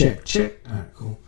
check, check. All right, cool.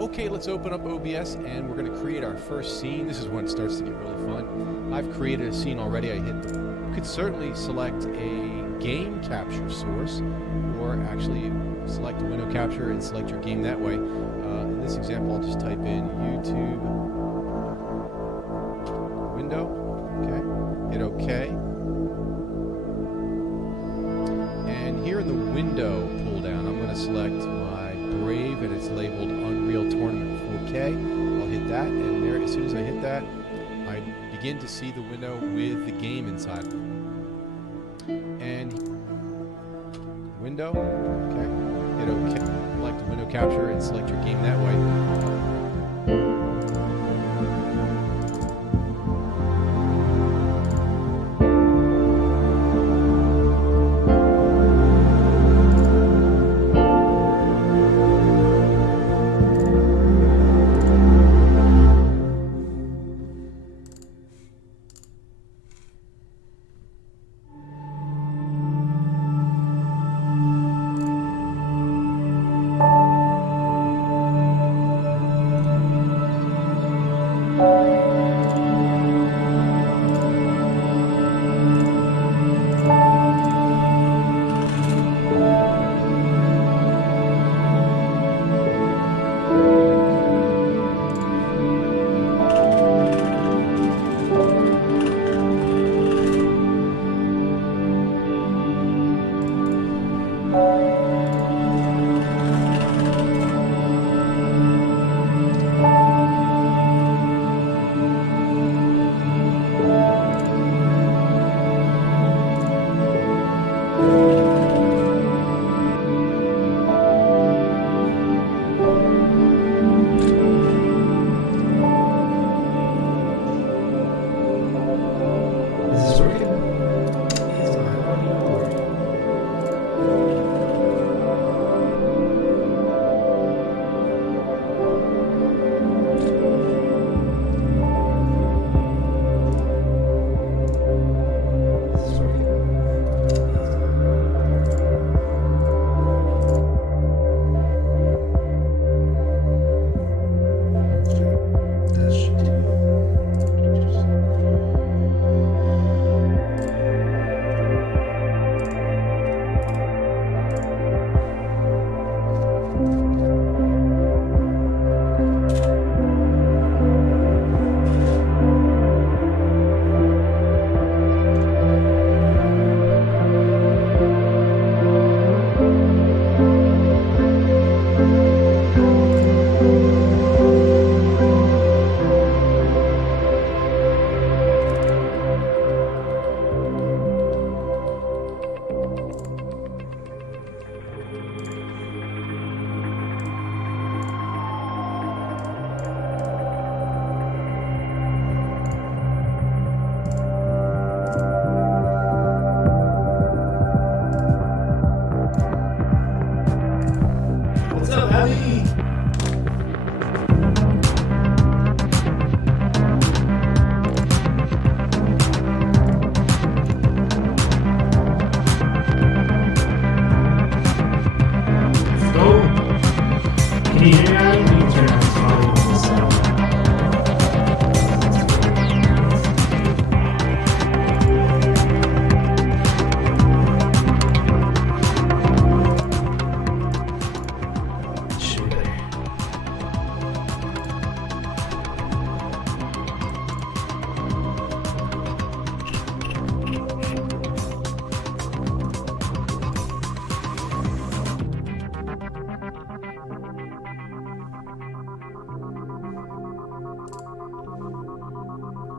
Okay, let's open up OBS and we're going to create our first scene. This is when it starts to get really fun. I've created a scene already. You could certainly select a game capture source or actually select a window capture and select your game that way. In this example, I'll just type in YouTube window. Okay, hit OK. And here in the window pull down, I'm going to select my Brave and it's labeled Unreal Tournament 4K. I'll hit that, and there, as soon as I hit that, I begin to see the window with the game inside. And window, okay, hit OK. Select the window capture and select your game that way.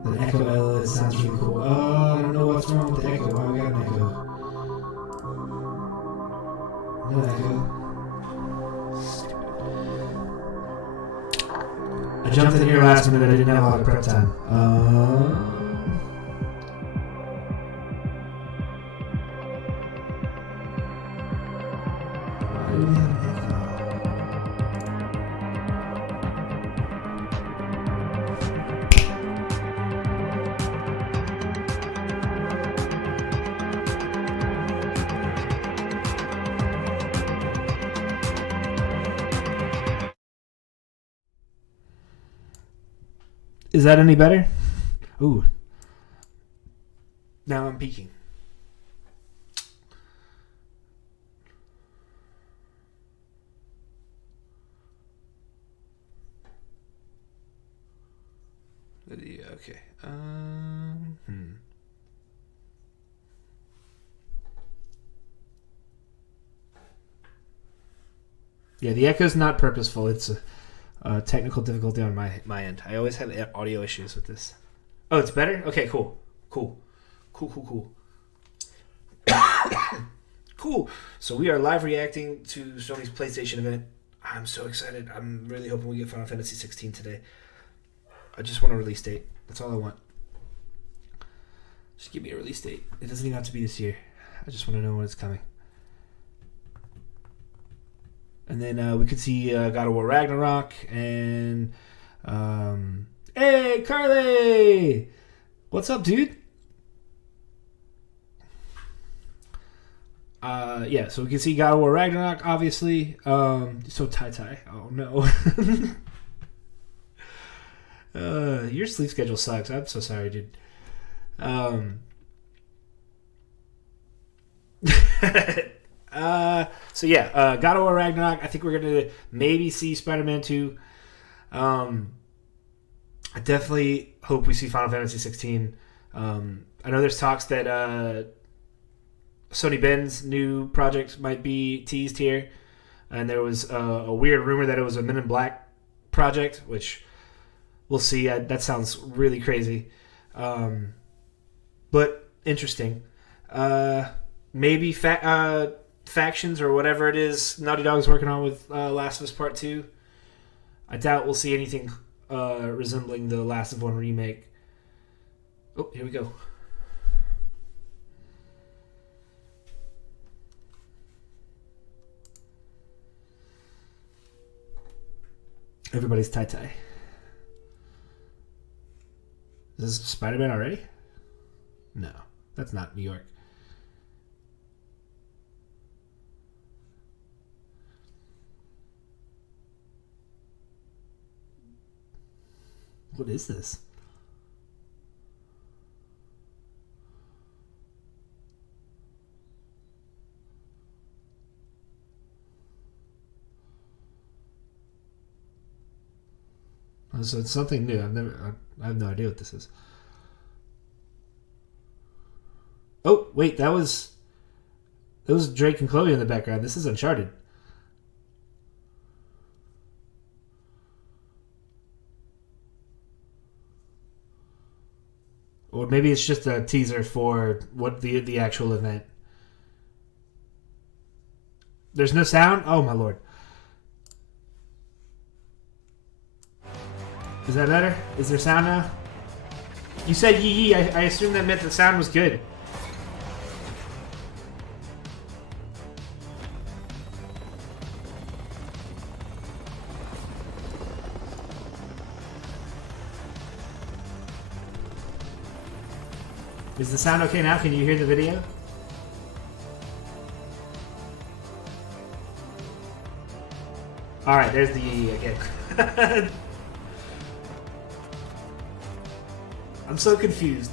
The echo, it sounds really cool. I don't know what's wrong with the echo. Why we got an echo? No echo. Stupid. I jumped in here last minute. I didn't have a lot of prep time. Why do we have an echo? Is that any better? Ooh. Now I'm peeking. Yeah, okay. Yeah, the echo's not purposeful. It's a technical difficulty on my end. I always have audio issues with this. Oh, it's better? Okay, cool. Cool. Cool. So we are live reacting to Sony's PlayStation event. I'm so excited. I'm really hoping we get Final Fantasy 16 today. I just want a release date. That's all I want. Just give me a release date. It doesn't even have to be this year. I just want to know when it's coming. And then we could see God of War Ragnarok and hey Carly, what's up, dude? Yeah, so we can see God of War Ragnarok, obviously. So tie. Oh no. Your sleep schedule sucks. I'm so sorry, dude. So yeah, God of War Ragnarok. I think we're gonna maybe see Spider-Man 2. I definitely hope we see Final Fantasy 16. I know there's talks that Sony Ben's new project might be teased here, and there was a weird rumor that it was a Men in Black project, which we'll see. That sounds really crazy, but interesting. Maybe factions or whatever it is Naughty Dog's working on with Last of Us Part 2. I doubt we'll see anything resembling the Last of One remake. Oh, here we go. Everybody's tie-tie. Is this Spider-Man already? No, that's not New York. What is this? So it's something new. I have no idea what this is. Oh, wait, that was Drake and Chloe in the background. This is Uncharted. Or maybe it's just a teaser for what the actual event. There's no sound? Oh my lord. Is that better? Is there sound now? You said yee yee. I assumed that meant the sound was good. Is the sound okay now? Can you hear the video? Alright, there's the yee yee again. I'm so confused.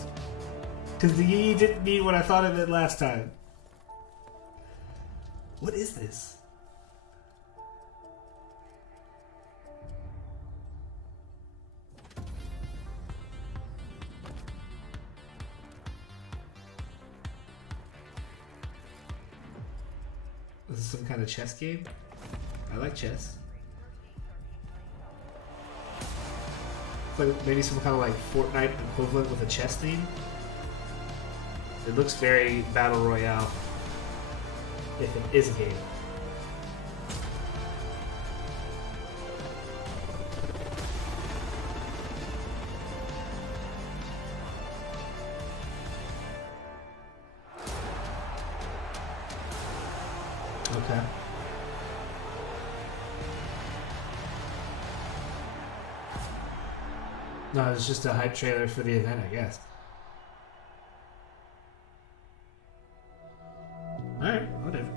Because the yee didn't mean what I thought it meant last time. What is this? Is this some kind of chess game? I like chess. Like maybe some kind of like Fortnite equivalent with a chess theme. It looks very battle royale. If it is a game. Okay. No, it's just a hype trailer for the event, I guess. Alright, whatever.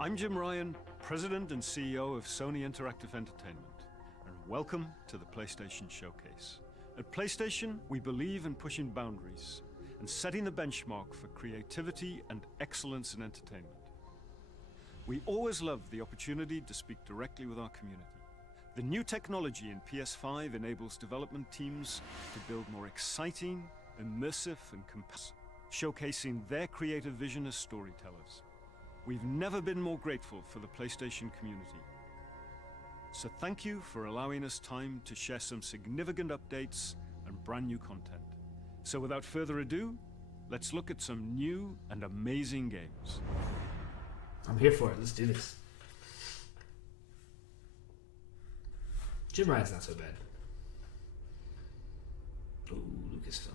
I'm Jim Ryan, President and CEO of Sony Interactive Entertainment, and welcome to the PlayStation Showcase. At PlayStation, we believe in pushing boundaries and setting the benchmark for creativity and excellence in entertainment. We always love the opportunity to speak directly with our community. The new technology in PS5 enables development teams to build more exciting, immersive, and compelling, showcasing their creative vision as storytellers. We've never been more grateful for the PlayStation community. So thank you for allowing us time to share some significant updates and brand new content. So without further ado, let's look at some new and amazing games. I'm here for it. Let's do this. Jim Ryan's not so bad. Ooh, Lucasfilm.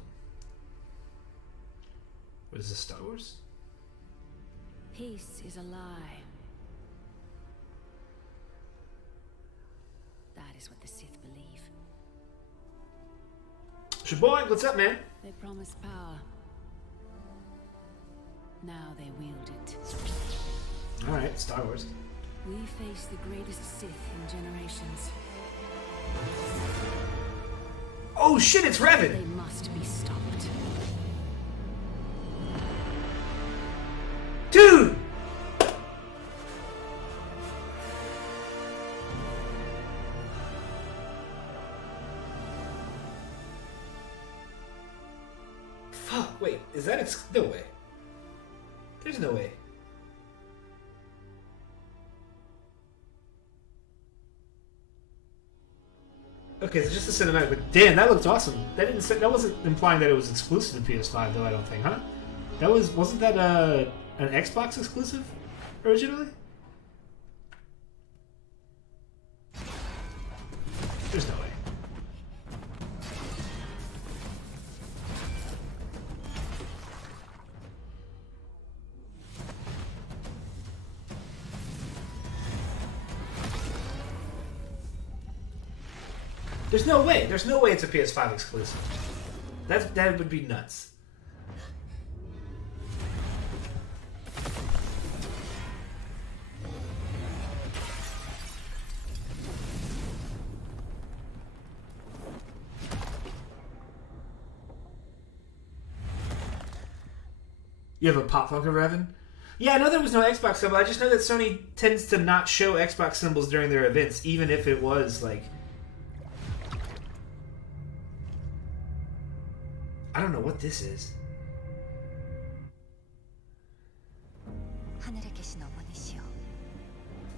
What is this, Star Wars? Peace is a lie. That is what the Sith believe. Shaboy, what's up, man? They promised power. Now they wield it. Alright, Star Wars. We face the greatest Sith in generations. Oh shit, it's They Revan! must be stopped. Dude! Fuck, wait, is that no way. There's no way. Okay, it's just a cinematic, but damn, that looked awesome. That wasn't implying that it was exclusive to PS5 though, I don't think, huh? Wasn't that an Xbox exclusive originally? There's no way. There's no way. There's no way it's a PS5 exclusive. That would be nuts. You have a pop funk of Revan? Yeah, I know there was no Xbox symbol. I just know that Sony tends to not show Xbox symbols during their events, even if it was like... I don't know what this is. 하늘에 계신 어머니시여,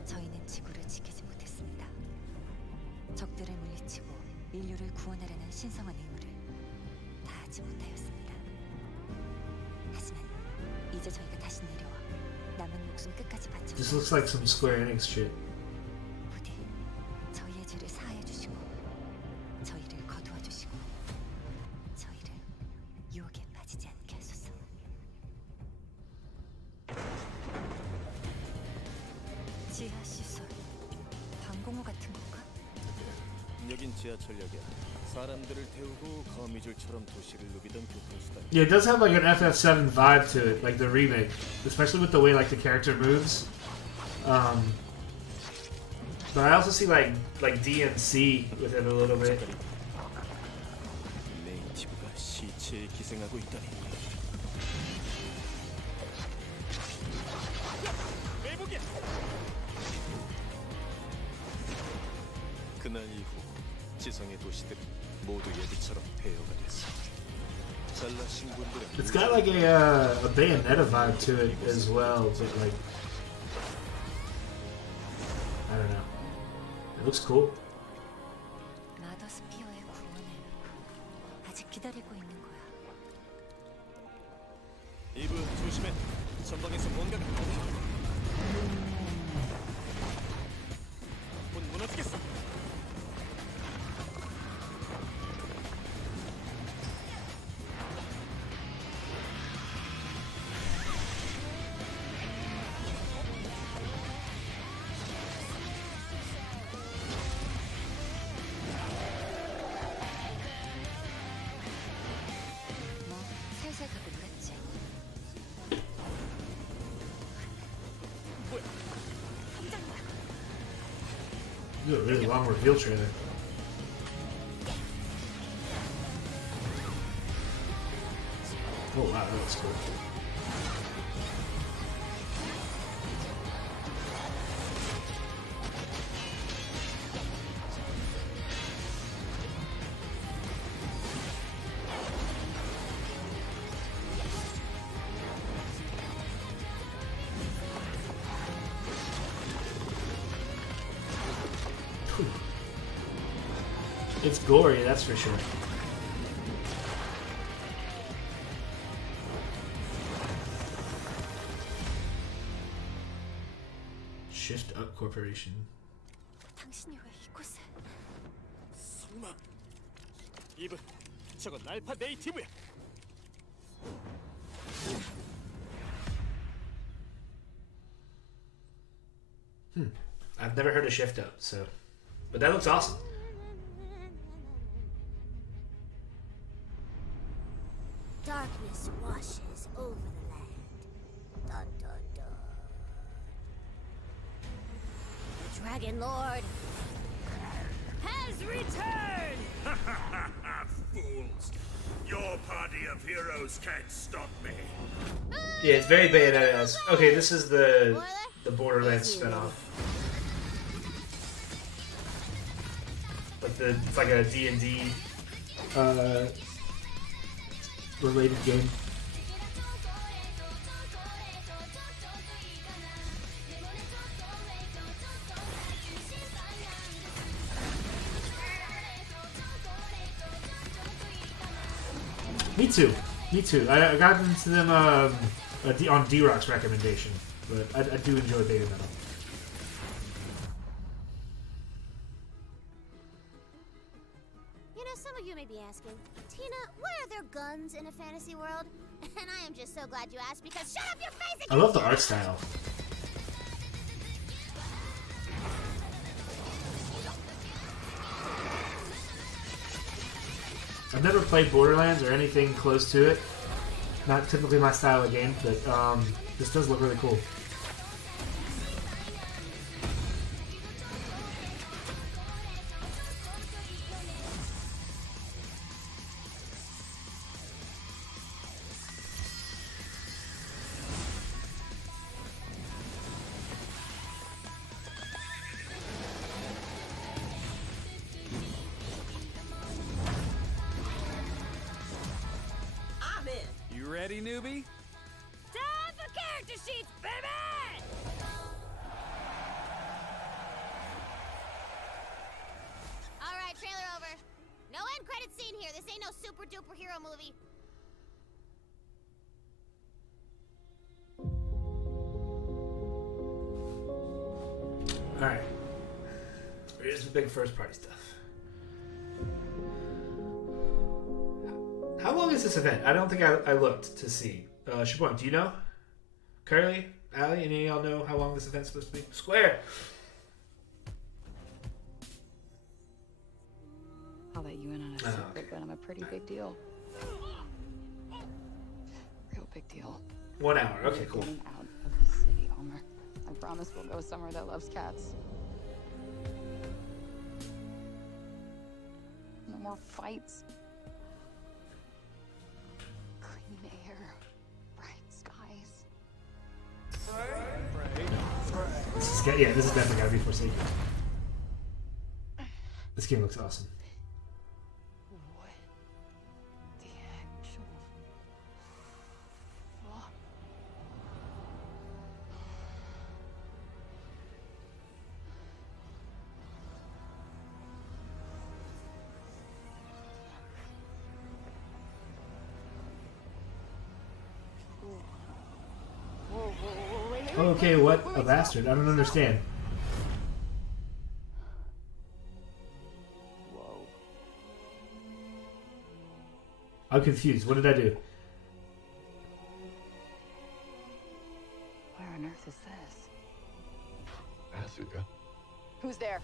저희는 지구를 지키지 못했습니다. 적들을 물리치고 인류를 구원하려는 신성한 의무를 다하지 못하였습니다. 하지만 이제 저희가 다시 내려와 남은 목숨 끝까지 바쳐 This looks like some Square Enix shit. 부디 저희의 죄를 사하여 주시고 저희를 거두어 주시고 저희를 유혹에 빠지지 않게 하소서. 지하 시설 방공호 같은 건가? 여긴 지하철역이야. 사람들을 태우고 거미줄처럼 도시를 누비던 교통수단. Yeah, it does have like an FF7 vibe to it, like the remake, especially with the way like the character moves. But I also see like DMC with it a little bit. 네이티브가 시체에 기생하고 있다니. 매복이야. 그날 이후 지성의 도시들은 모두 예비처럼 폐허가 됐어. 잘나신 분들은 It's got like a Bayonetta vibe to it as well, but like I don't know. It looks cool. 마더스피어의 구원을 아직 기다리고 있는 거야. 이브 조심해. 전방에서 뭔가가 곧 무너지겠어. 뭐 살살 가고 놀았지. 뭐야? You got a really long reveal trailer. Oh wow, that looks cool. It's gory, that's for sure. Shift Up Corporation. 당신이 왜 이곳에? 설마 이브 저건 알파 네이티브야. I've never heard of Shift Up, so but that looks awesome. Darkness washes over the land. Dun dun dun. The Dragon Lord has returned! Fools! Your party of heroes can't stop me. Yeah, it's very Bayonetta-esque. Okay, this is the Borderlands spinoff. Like it's like a D&D related game. Me too. Me too. I got into them on D-Rock's recommendation, but I do enjoy Bayonetta. You know, some of you may be asking, Tina, why are there guns in a fantasy world? And I am just so glad you asked, because shut up your face I again! love the art style. I've never played Borderlands or anything close to it. Not typically my style of game, but this does look really cool. Ready, newbie? Time for character sheets, baby! Alright, trailer over. No end credit scene here. This ain't no super duper hero movie. Alright. Here's the big first party stuff. How long is this event? I don't think I looked to see. Siobhan, do you know? Curly? Allie? Any of y'all know how long this event's supposed to be? Square! I'll let you in on a secret, but I'm a pretty big deal. Real big deal. 1 hour. Okay, cool. Getting out of the city, Homer. I promise we'll go somewhere that loves cats. No more fights. Clean air. Bright skies. This is definitely gotta be Forsaken. This game looks awesome. What the actual fuck? Okay, what? A bastard. I don't understand. Whoa. I'm confused. What did I do? Where on earth is this? Africa. Who's there?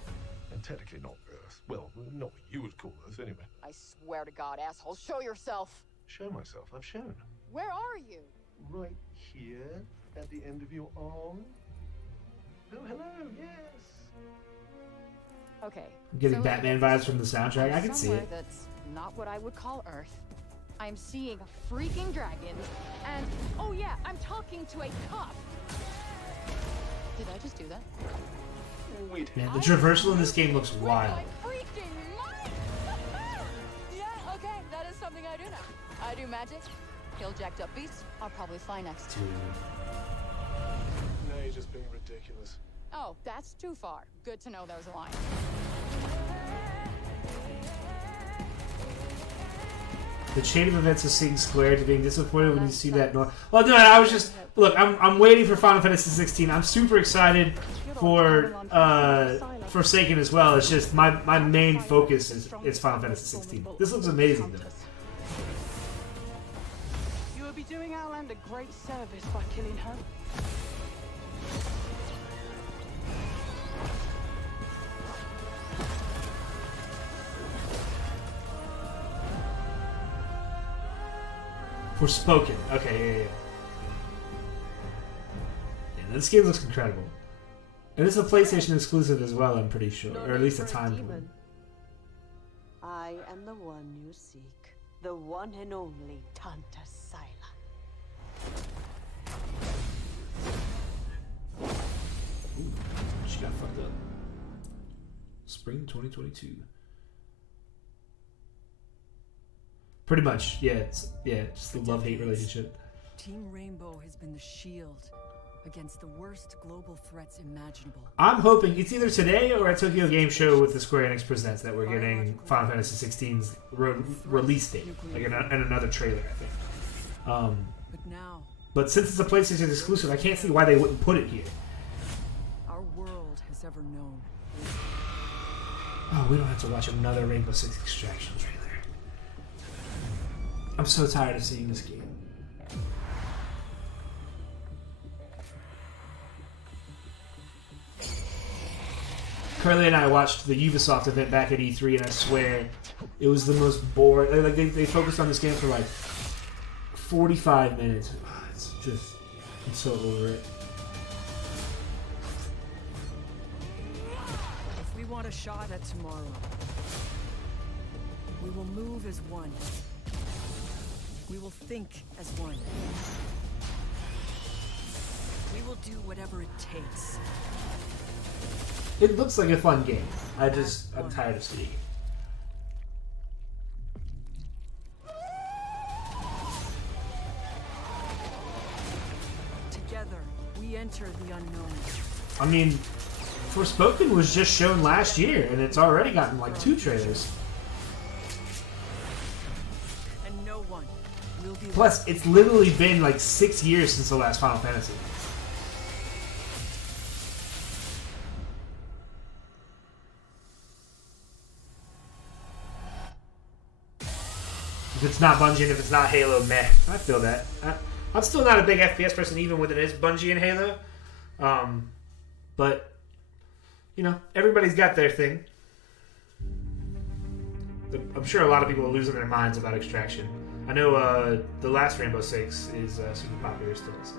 And technically not Earth. Well, not what you would call Earth, anyway. I swear to God, asshole, show yourself. Show myself. I've shown. Where are you? Right here, at the end of your arm. Oh, hello, yes. Okay. I'm getting so Batman vibes from the soundtrack. I can see somewhere it. That's not what I would call Earth. I'm seeing freaking dragons, and oh yeah, I'm talking to a cop. Did I just do that? Wait. Man, the traversal in this game looks wild. My freaking mind! Yeah, okay, that is something I do now. I do magic, kill jacked up beasts. I'll probably fly next. Dude. No, you're just being ridiculous. Oh, that's too far. Good to know there's a line. The chain of events of seeing Square to being disappointed when you see that. Well, no, I was just look. I'm waiting for Final Fantasy 16. I'm super excited for Forsaken as well. It's just my main focus is Final Fantasy 16. This looks amazing though. You would be doing our land a great service by killing her. Forspoken. Okay, yeah. Yeah, this game looks incredible. And it's a PlayStation exclusive as well, I'm pretty sure. Or at least a time one. I am the one you seek. The one and only Tanta Sila. Ooh, she got fucked up. Spring 2022. Pretty much, yeah. It's just the love-hate relationship. Team Rainbow has been the shield against the worst global threats imaginable. I'm hoping it's either today or at Tokyo Game Show with the Square Enix Presents that we're getting Final Fantasy XVI's release date, like in another trailer, I think. But since it's a PlayStation exclusive, I can't see why they wouldn't put it here. Our world has ever known. Oh, we don't have to watch another Rainbow Six Extraction trailer. I'm so tired of seeing this game. Curly and I watched the Ubisoft event back at E3, and I swear it was the most boring. Like they focused on this game for like 45 minutes. It's just, I'm so over it. If we want a shot at tomorrow, we will move as one. We will think as one. We will do whatever it takes. It looks like a fun game. I'm tired of seeing it. Together, we enter the unknown. I mean, Forspoken was just shown last year, and it's already gotten like 2 trailers. And no one will be. Plus, it's literally been like 6 years since the last Final Fantasy. If it's not Bungie and if it's not Halo, meh. I feel that. I'm still not a big FPS person, even when it is Bungie and Halo. But, you know, everybody's got their thing. I'm sure a lot of people are losing their minds about Extraction. I know the last Rainbow Six is super popular still. So.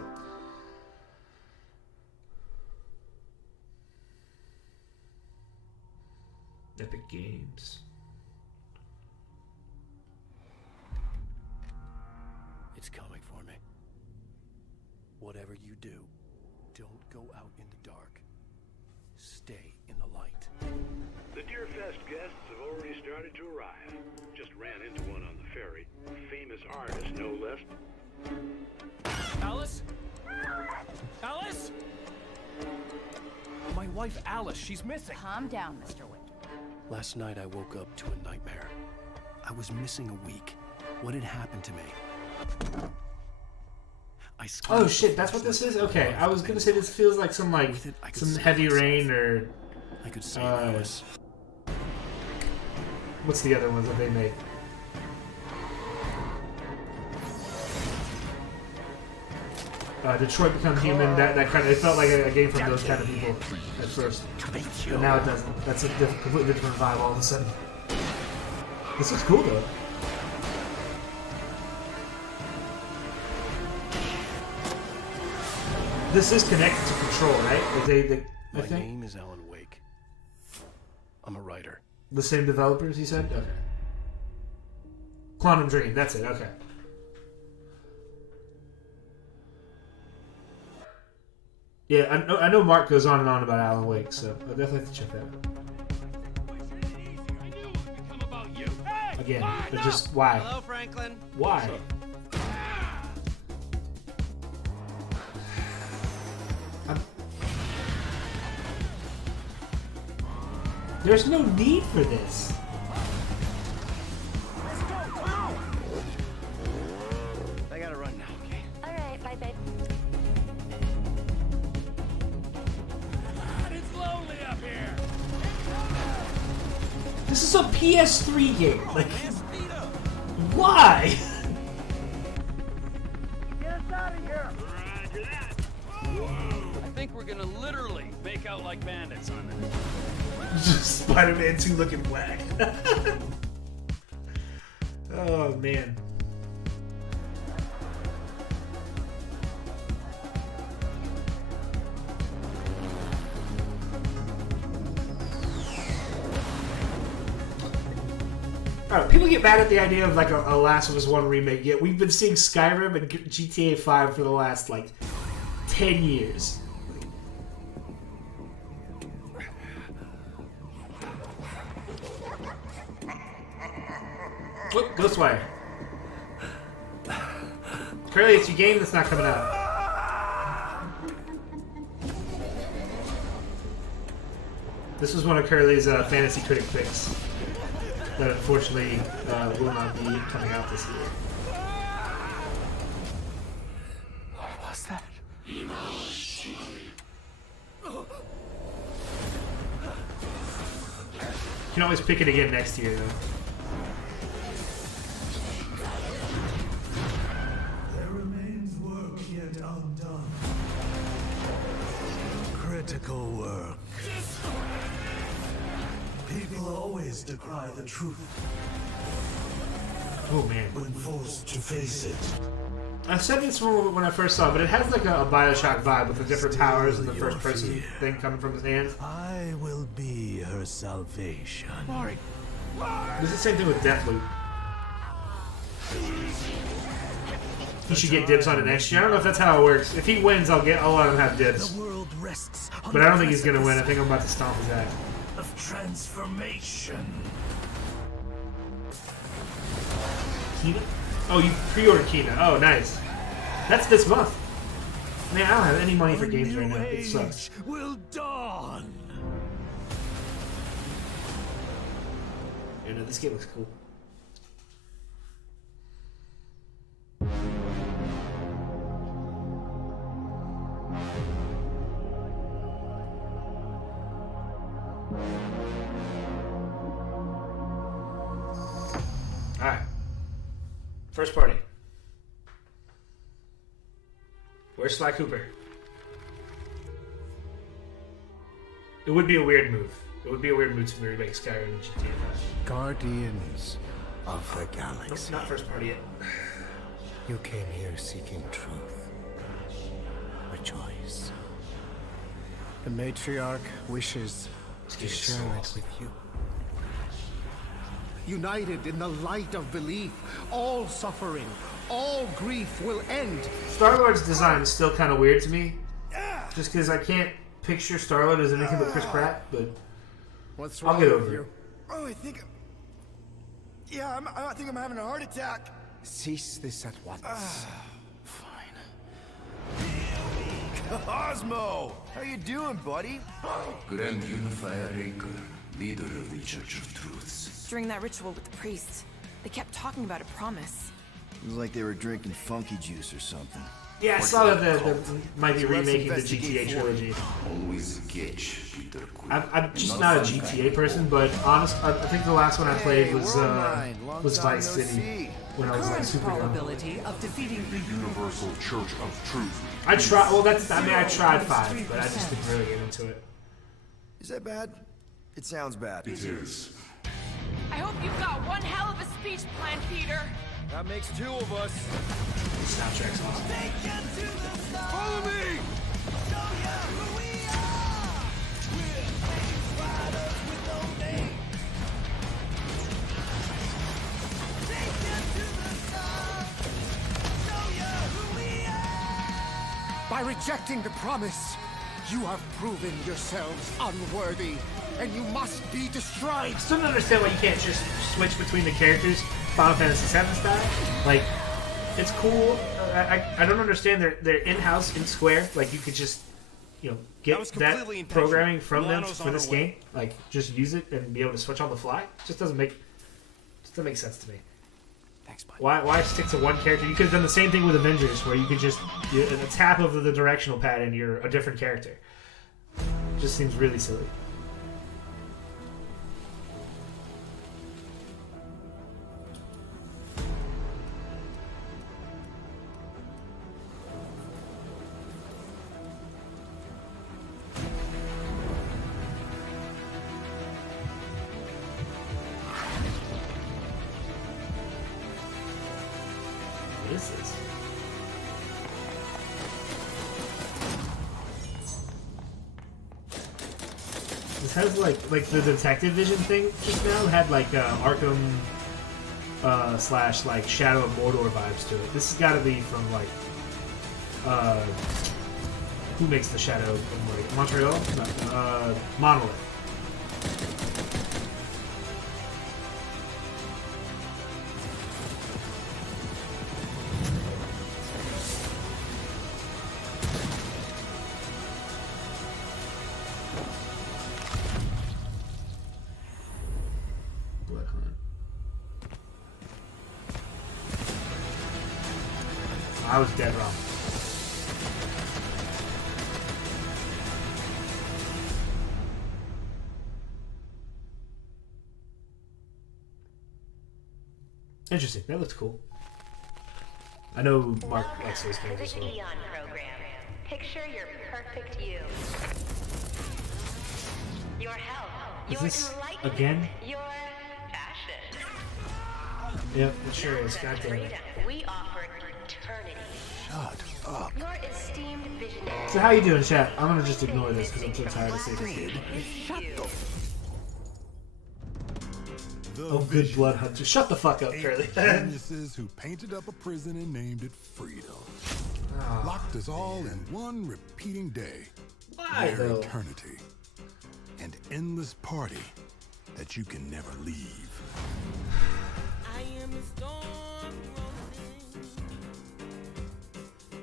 Epic Games. It's coming for me. Whatever you do, don't go out in the dark. Stay in the light. The Deerfest guests have already started to arrive. Just ran into one on the ferry. Famous artist, no less. Alice? Alice? My wife Alice, she's missing. Calm down, Mr. Wick. Last night I woke up to a nightmare. I was missing a week. What had happened to me? Oh shit, that's what this is? Okay, I was gonna say this feels like some heavy rain or I could save Alice. What's the other ones that they make? Detroit Become Human, that kind of, it felt like a game from those kind of people at first. But now it doesn't. That's a completely different vibe all of a sudden. This looks cool though. This is connected to Control, right? My name is Alan Wake. I'm a writer. The same developers, you said? Okay. Quantum Dream, that's it, okay. Yeah, I know Mark goes on and on about Alan Wake, so I'll definitely have to check that out. Again, but just why? Hello, Franklin. Why? There's no need for this. I gotta run now, okay? Alright, bye, babe. It's lonely up here. This is a PS3 game. Like, why? Get us out of here! Roger that. I think we're gonna literally make out like bandits on this. Just Spider-Man 2 looking whack. Oh man. Alright, people get mad at the idea of like a Last of Us 1 remake, yet we've been seeing Skyrim and GTA 5 for the last like 10 years. Whoop, Ghostwire. Curly, it's your game that's not coming out. This was one of Curly's fantasy critic picks that unfortunately will not be coming out this year. What was that? You can always pick it again next year, though. There remains work yet undone. Critical work. People always decry the truth. Oh man. When forced to face it. I said this when I first saw it, but it has like a Bioshock vibe with the different powers and the first person thing coming from his hands. I will be her salvation. It's the same thing with Deathloop. He should get dibs on it next year. I don't know if that's how it works. If he wins, I'll let him have dibs. But I don't think he's gonna win. I think I'm about to stomp his ass. Of transformation. Kina? Oh, you pre-ordered Kina. Oh, nice. That's this month. Man, I don't have any money for games right now. It sucks. Will dawn. Yeah, no, this game looks cool. Alright. First party. Where's Sly Cooper? It would be a weird move. It would be a weird move to remake Skyrim and GTA 5. Guardians of the Galaxy. Nope, not first party yet. You came here seeking truth. A choice. The matriarch wishes to share it with you. United in the light of belief, all suffering, all grief will end. Star-Lord's design is still kind of weird to me. Just because I can't picture Star-Lord as anything but Chris Pratt, but what's I'll get over it. Oh, I think I'm having a heart attack. Cease this at once. Cosmo! How you doing, buddy? Grand Unifier Raker, leader of the Church of Truths. During that ritual with the priest, they kept talking about a promise. It was like they were drinking funky juice or something. Yeah, I saw that they might be remaking the GTA trilogy. Always catch Peter Quill. I'm just not a GTA person, but honest, I think the last one I played was Vice City when I was like super young. Probability of defeating The Universal Church of Truth. I tried. Well, I tried 5, but I just didn't really get into it. Is that bad? It sounds bad. It is. I hope you've got one hell of a speech plan, Peter. That makes 2 of us. The soundtrack's awesome. Follow me! By rejecting the promise, you have proven yourselves unworthy, and you must be destroyed. I still don't understand why you can't just switch between the characters, Final Fantasy VII style. Like, it's cool. I don't understand they're in-house in Square. Like, you could just, get that programming from them for this game. Like, just use it and be able to switch on the fly. It just doesn't make sense to me. Thanks, bud. Why stick to one character? You could have done the same thing with Avengers, where you could just a tap of the directional pad and you're a different character. It just seems really silly. What is this? This has like the detective vision thing just now had like Arkham slash like Shadow of Mordor vibes to it. This has got to be from like who makes the Shadow of Mordor? Montreal? No, Monolith. I was dead wrong. Interesting. That looks cool. I know Mark likes those games as well. Program. Picture your perfect you. Your health. Is this again? Your fashion. Yep, it sure is. God damn it. We offer eternity. Shut up. Your esteemed visionary. So how you doing, chat? I'm gonna just ignore this because I'm so tired of seeing this. Shut the Oh, good blood hunter. Shut the fuck up, Curly. Geniuses who painted up a prison and named it Freedom. Locked us all in one repeating day. Why, Their though? eternity. An endless party that you can never leave. I am a storm rolling.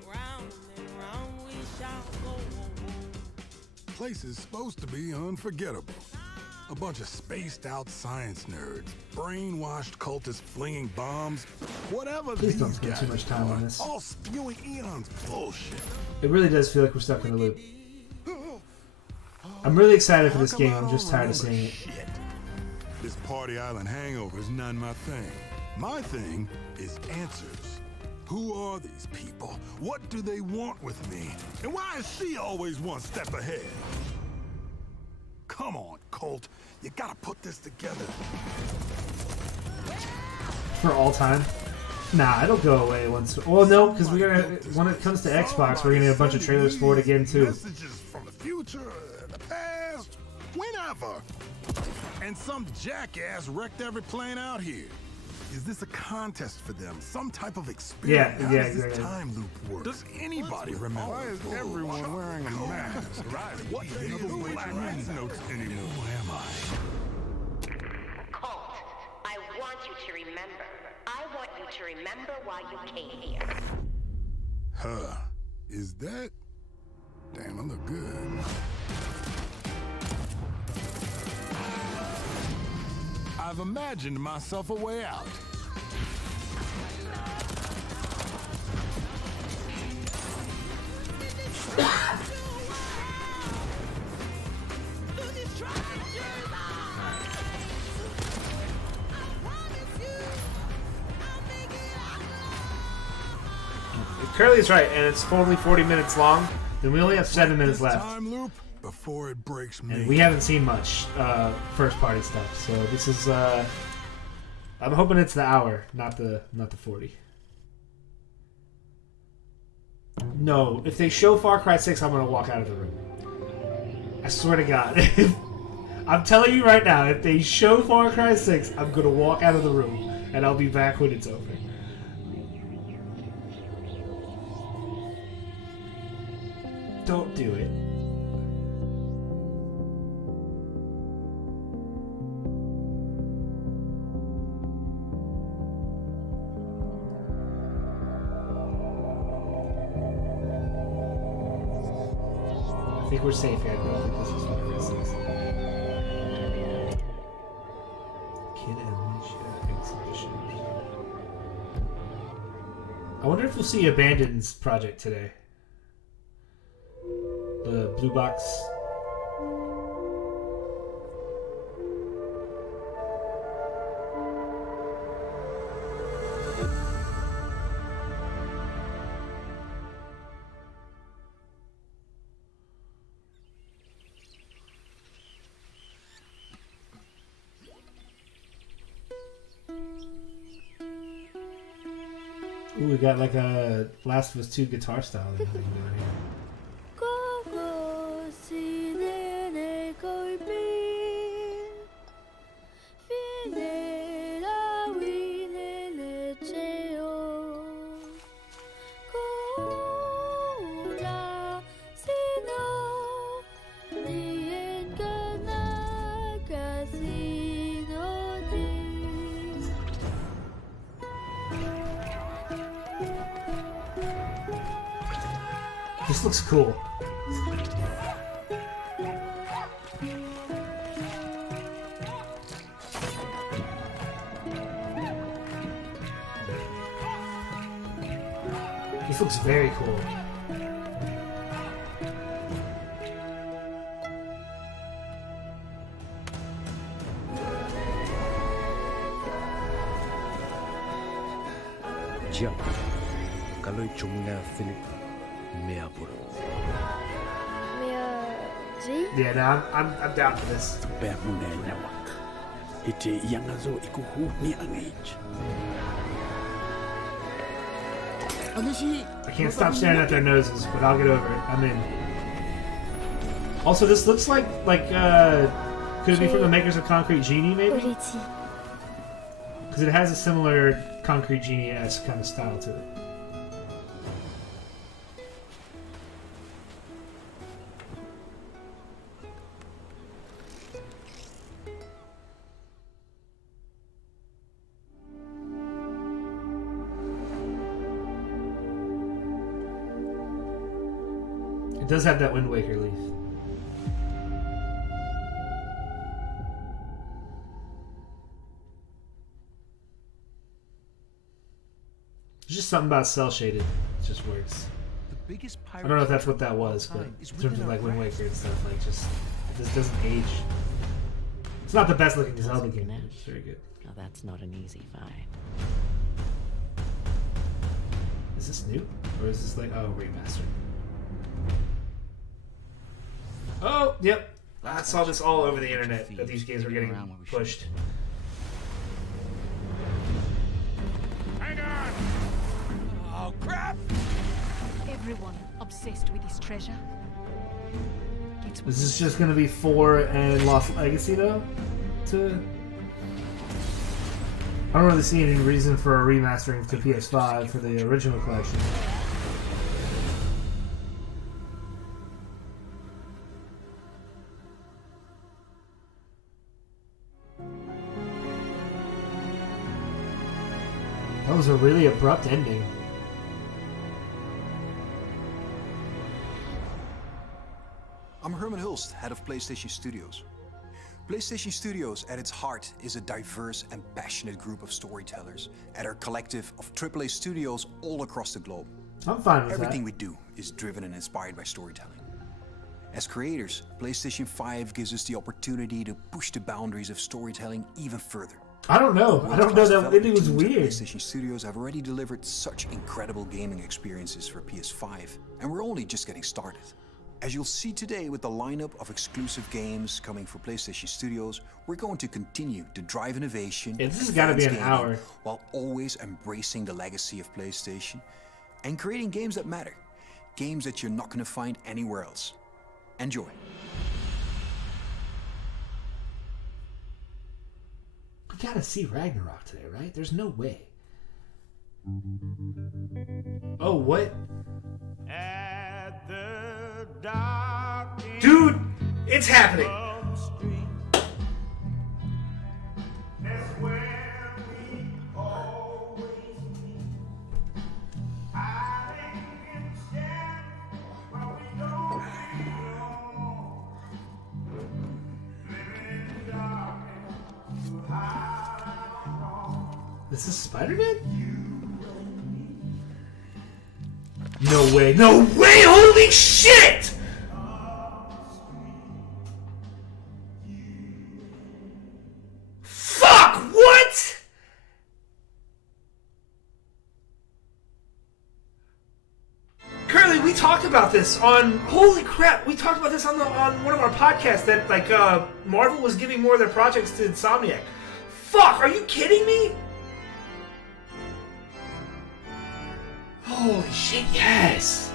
Round and round we shall go. Place is supposed to be unforgettable. A bunch of spaced out science nerds, brainwashed cultists flinging bombs, whatever Please don't these spend guys too much time on are, this. all spewing eons bullshit. It really does feel like we're stuck in a loop. I'm really excited for this game. I'm just tired of seeing it. This Party Island hangover is not my thing. My thing is answers. Who are these people? What do they want with me? And why is she always one step ahead? Come on, Colt. You gotta put this together. For all time? Nah, it'll go away once. Well, no, because we're gonna. When it comes to Xbox, we're gonna get a bunch of trailers for it again too. Messages from the future, the past, whenever. And some jackass wrecked every plane out here. Is this a contest for them? Some type of experiment? How does this time loop work? Does anybody remember? Why is everyone wearing a mask? What day is Black Man's notes anymore? Who am I? Colt, I want you to remember. I want you to remember why you came here. Huh. Is that? Damn, I look good. I've imagined myself a way out. Curly's right, and it's only 40 minutes long. Then we only have 7 minutes left. Time loop before it breaks me. And we haven't seen much first party stuff, so this is. I'm hoping it's the hour, not the 40. No, if they show Far Cry 6, I'm gonna walk out of the room. I swear to God. I'm telling you right now, if they show Far Cry 6, I'm gonna walk out of the room, and I'll be back when it's over. Don't do it. I think we're safe here. I don't think this is Far Cry 6. Kid Amnesia Exhibition. I wonder if we'll see Abandon's project today. The blue box. Ooh, we got like a Last of Us 2 guitar style thing going on here. This looks cool. This looks very cool. Jump. Kalau jumlah Philip Mea pura. Yeah, no, I'm down for this. Bad muna nyawak. Iti yang azo ikuhu ni ang age. I can't stop staring at their noses, but I'll get over it. I'm in. Also, this looks like could it be from the makers of Concrete Genie, maybe? Because it has a similar Concrete Genie-esque kind of style to it. It does have that Wind Waker leaf. There's just something about cell shaded. It just works. I don't know if that's what that was, but in terms of like Wind Waker and stuff, like just this doesn't age. It's not the best looking Zelda game. But it's very good. Now that's not an easy fight. Is this new or is this like remastered? Oh, yep. I saw this all over the internet that these games were getting pushed. Hang on! Oh, crap! Everyone obsessed with this treasure. Is this just going to be 4 and Lost Legacy, though? I don't really see any reason for a remastering to PS5 for the original collection. That was a really abrupt ending. I'm Herman Hulst, head of PlayStation Studios. PlayStation Studios, at its heart, is a diverse and passionate group of storytellers at our collective of AAA studios all across the globe. I'm fine with Everything that. we do is driven and inspired by storytelling. As creators, PlayStation 5 gives us the opportunity to push the boundaries of storytelling even further. I don't know. I don't know. That ending was weird. PlayStation Studios have already delivered such incredible gaming experiences for PS5, and we're only just getting started. As you'll see today with the lineup of exclusive games coming for PlayStation Studios, we're going to continue to drive innovation. Yeah, this has got to be an hour. While always embracing the legacy of PlayStation and creating games that matter. Games that you're not going to find anywhere else. Enjoy. We gotta see Ragnarok today, right? There's no way. Oh, what? At the dark Dude, it's happening. That's where we always meet. Hiding in the shadows where we don't belong. Living in the darkness to hide our wrong. This is Spider-Man? No way. No way! Holy shit! Fuck! What? Curly, we talked about this on... Holy crap! We talked about this on one of our podcasts that, like, Marvel was giving more of their projects to Insomniac. Fuck! Are you kidding me? Holy shit, yes!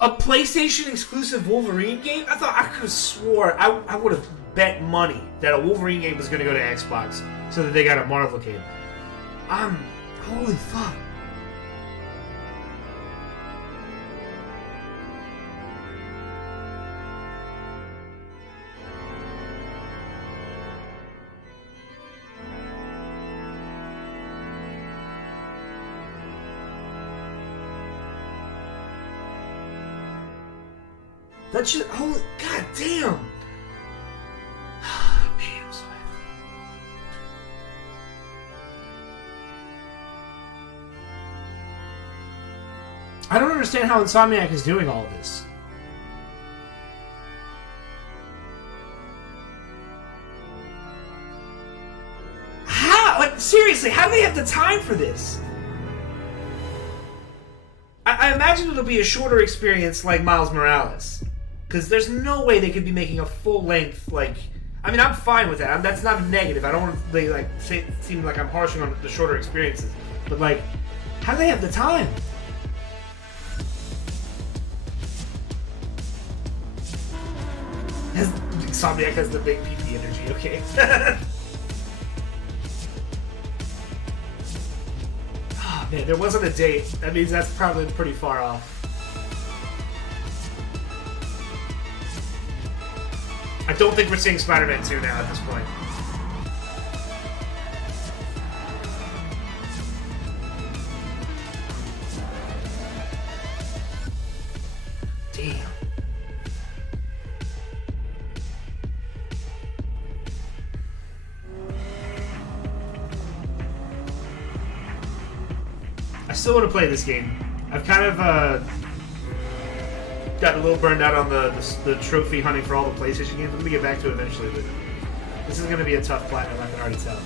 A PlayStation exclusive Wolverine game? I thought I could have swore I would have bet money that a Wolverine game was going to go to Xbox so that they got a Marvel game. Holy fuck. That shit. Holy god damn. Man, I'm so happy. I don't understand how Insomniac is doing all of this. How? Like, seriously, how do they have the time for this? I imagine it'll be a shorter experience like Miles Morales. Because there's no way they could be making a full-length, like... I mean, I'm fine with that. That's not a negative. I don't want to seem like I'm harshing on the shorter experiences. But, like, how do they have the time? Insomniac has the big PP energy, okay. Oh, man, there wasn't a date. That means that's probably pretty far off. I don't think we're seeing Spider-Man 2 now at this point. Damn. I still want to play this game. I've kind of got a little burned out on the trophy hunting for all the PlayStation games. I'm gonna get back to it eventually, but this is gonna be a tough platinum. I can already tell.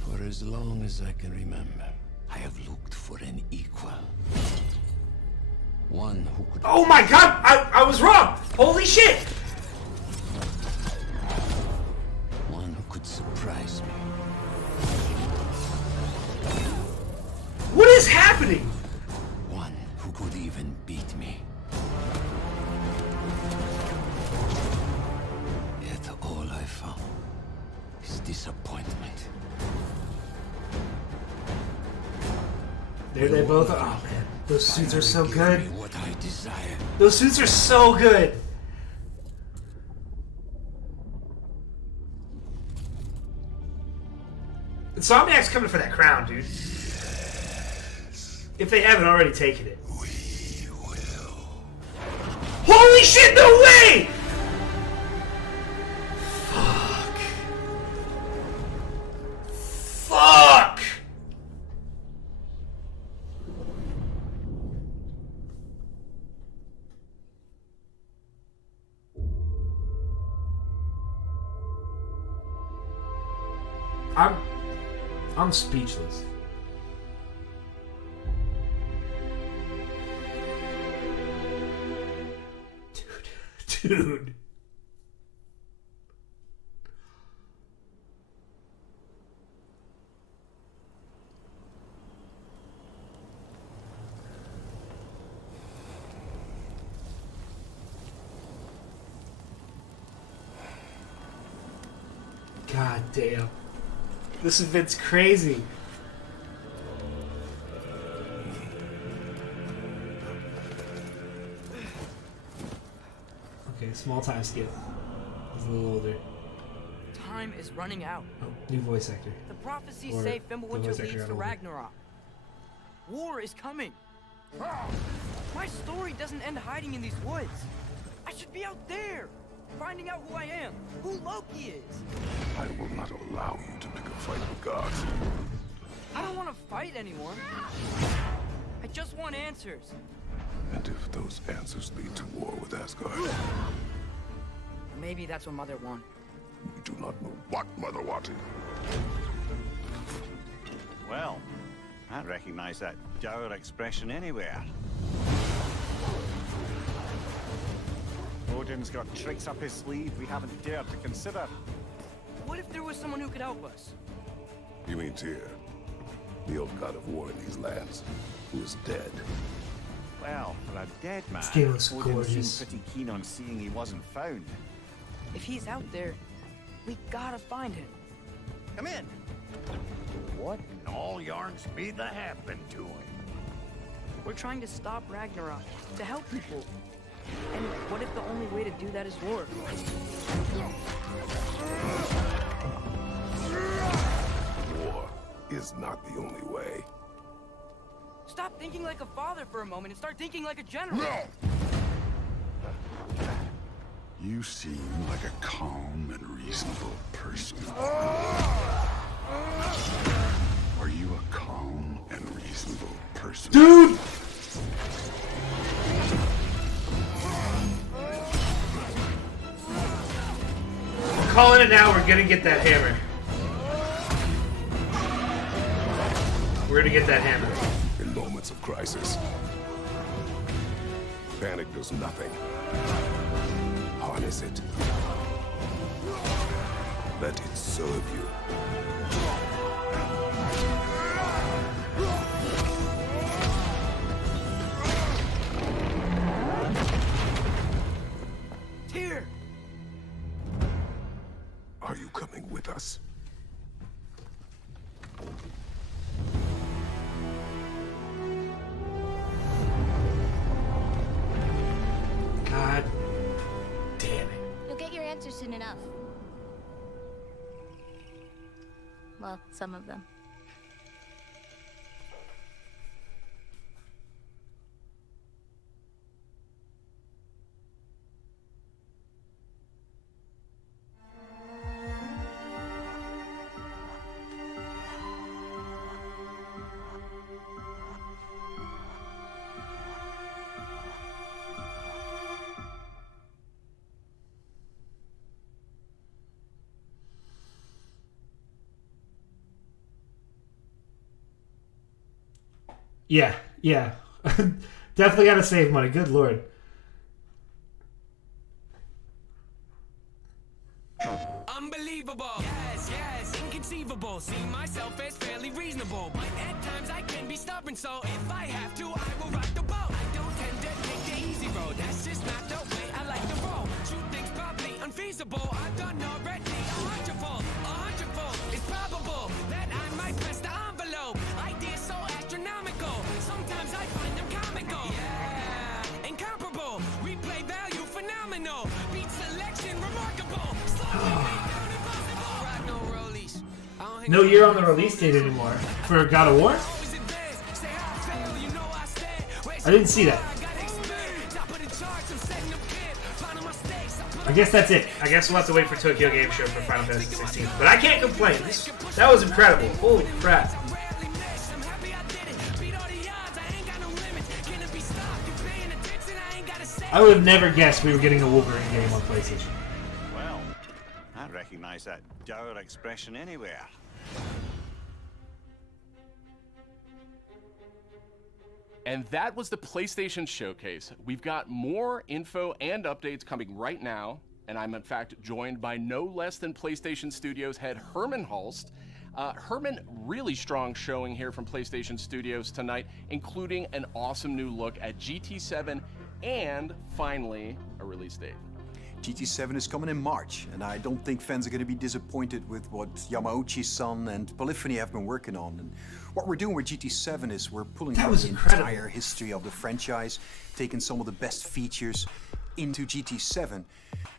For as long as I can remember, I have looked for an equal. One who could... Oh my god! I was wrong! Holy shit! One who could surprise me. What is happening? One who could even beat me. Yet all I found is disappointment. There they both are. Oh man, those suits are so good. What I desire. Those suits are so good. Insomniac's coming for that crown, dude. If they haven't already taken it. We will. Holy shit, no way! Fuck. Fuck! I'm speechless. Dude. God damn. This event's crazy. Okay, small time skip. He's a little older. Time is running out. Oh, new voice actor. The prophecies Or say Fimbulwinter the voice actor leads got to older. Ragnarok. War is coming. My story doesn't end hiding in these woods. I should be out there, finding out who I am, who Loki is. I will not allow you to pick a fight with gods. I don't want to fight anyone. I just want answers. And if those answers lead to war with Asgard, Maybe that's what Mother wanted. we do not know what Mother wanted. Well, I recognize that dour expression anywhere. Odin's got tricks up his sleeve we haven't dared to consider. What if there was someone who could help us? You mean Tyr, the old god of war in these lands, who is dead? Well, for a dead man, This game looks Odin gorgeous. seemed pretty keen on seeing he wasn't found. If he's out there, we gotta find him. Come in. What in all yarns be the happened to him? We're trying to stop Ragnarok, to help people. And what if the only way to do that is war? War is not the only way. Stop thinking like a father for a moment and start thinking like a general. You seem like a calm and reasonable person. Are you a calm and reasonable person? Dude! I'm calling it now. We're gonna get that hammer. We're gonna get that hammer. In moments of crisis, panic does nothing. Harness it. Let it serve you. Tyr! Are you coming with us? God damn it. You'll get your answers soon enough. Well, some of them. Yeah, yeah. Definitely gotta save money. Good lord. Unbelievable. Yes, yes, inconceivable. See myself as fairly reasonable, but at times I can be stubborn. So if I have to, I will rock the boat. I don't tend to take the easy road. That's just not the way I like to roll. Shoot things probably unfeasible. I've done already 100-fold. 100-fold. It's probable that I might press the envelope. Ideas so astronomical. Sometimes I find them comical. Yeah, incomparable. Replay value phenomenal. Beat selection remarkable. No year on the release date anymore for God of War? I didn't see that. I guess that's it. I guess we'll have to wait for Tokyo Game Show for Final Fantasy 16. But I can't complain. That was incredible. Holy crap. I would have never guessed we were getting a Wolverine game on PlayStation. Well, I recognize that dour expression anywhere. And that was the PlayStation Showcase. We've got more info and updates coming right now, and I'm in fact joined by no less than PlayStation Studios head Herman Hulst. Herman, really strong showing here from PlayStation Studios tonight, including an awesome new look at GT7 and finally a release date. GT7 is coming in March, and I don't think fans are going to be disappointed with what Yamauchi-san and Polyphony have been working on. And what we're doing with GT7 is we're pulling out the entire history of the franchise, taking some of the best features into GT7.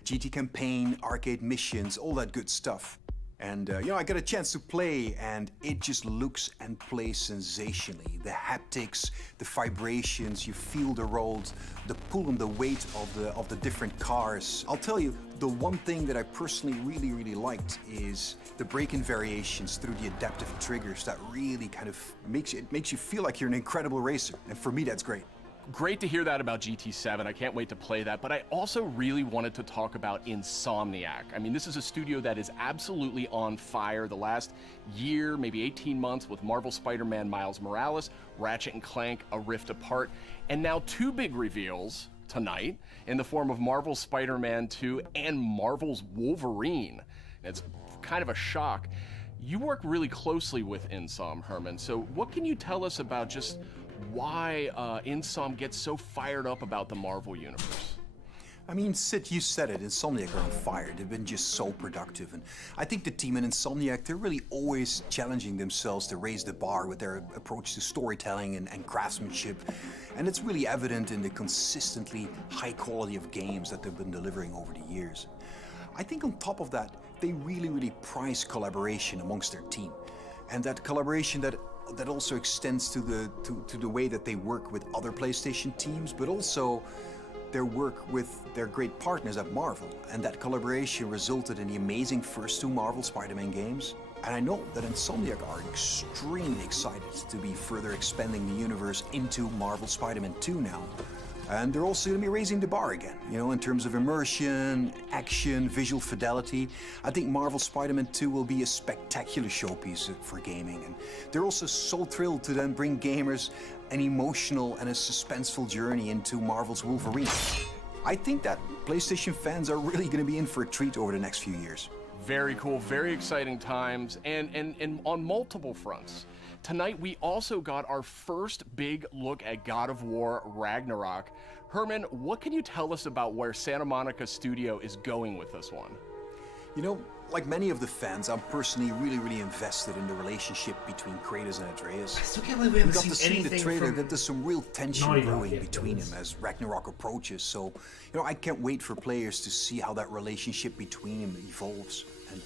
GT campaign, arcade missions, all that good stuff. And, I got a chance to play, and it just looks and plays sensationally. The haptics, the vibrations, you feel the rolls, the pull and the weight of the different cars. I'll tell you, the one thing that I personally really liked is the braking variations through the adaptive triggers. That really kind of makes you feel like you're an incredible racer. And for me, that's great. Great to hear that about GT7. I can't wait to play that, but I also really wanted to talk about Insomniac. I mean, this is a studio that is absolutely on fire the last year, maybe 18 months, with Marvel Spider-Man Miles Morales, Ratchet & Clank, A Rift Apart, and now 2 big reveals tonight in the form of Marvel's Spider-Man 2 and Marvel's Wolverine. It's kind of a shock. You work really closely with Insom, Herman, so what can you tell us about just why Insom gets so fired up about the Marvel Universe? I mean, Sid, you said it. Insomniac are on fire. They've been just so productive. And I think the team in Insomniac, they're really always challenging themselves to raise the bar with their approach to storytelling and craftsmanship. And it's really evident in the consistently high quality of games that they've been delivering over the years. I think on top of that, they really prize collaboration amongst their team. And that collaboration that also extends to the way that they work with other PlayStation teams, but also their work with their great partners at Marvel. And that collaboration resulted in the amazing first 2 Marvel Spider-Man games. And I know that Insomniac are extremely excited to be further expanding the universe into Marvel Spider-Man 2 now. And they're also going to be raising the bar again, you know, in terms of immersion, action, visual fidelity. I think Marvel Spider-Man 2 will be a spectacular showpiece for gaming. And they're also so thrilled to then bring gamers an emotional and a suspenseful journey into Marvel's Wolverine. I think that PlayStation fans are really going to be in for a treat over the next few years. Very cool, very exciting times, and on multiple fronts. Tonight, we also got our first big look at God of War Ragnarok. Herman, what can you tell us about where Santa Monica Studio is going with this one? You know, like many of the fans, I'm personally really invested in the relationship between Kratos and Atreus. I still can't believe we haven't got to seen see the anything trailer from that there's some real tension Naughty Dog brewing yet, between please. them as Ragnarok approaches. So, you know, I can't wait for players to see how that relationship between them evolves. And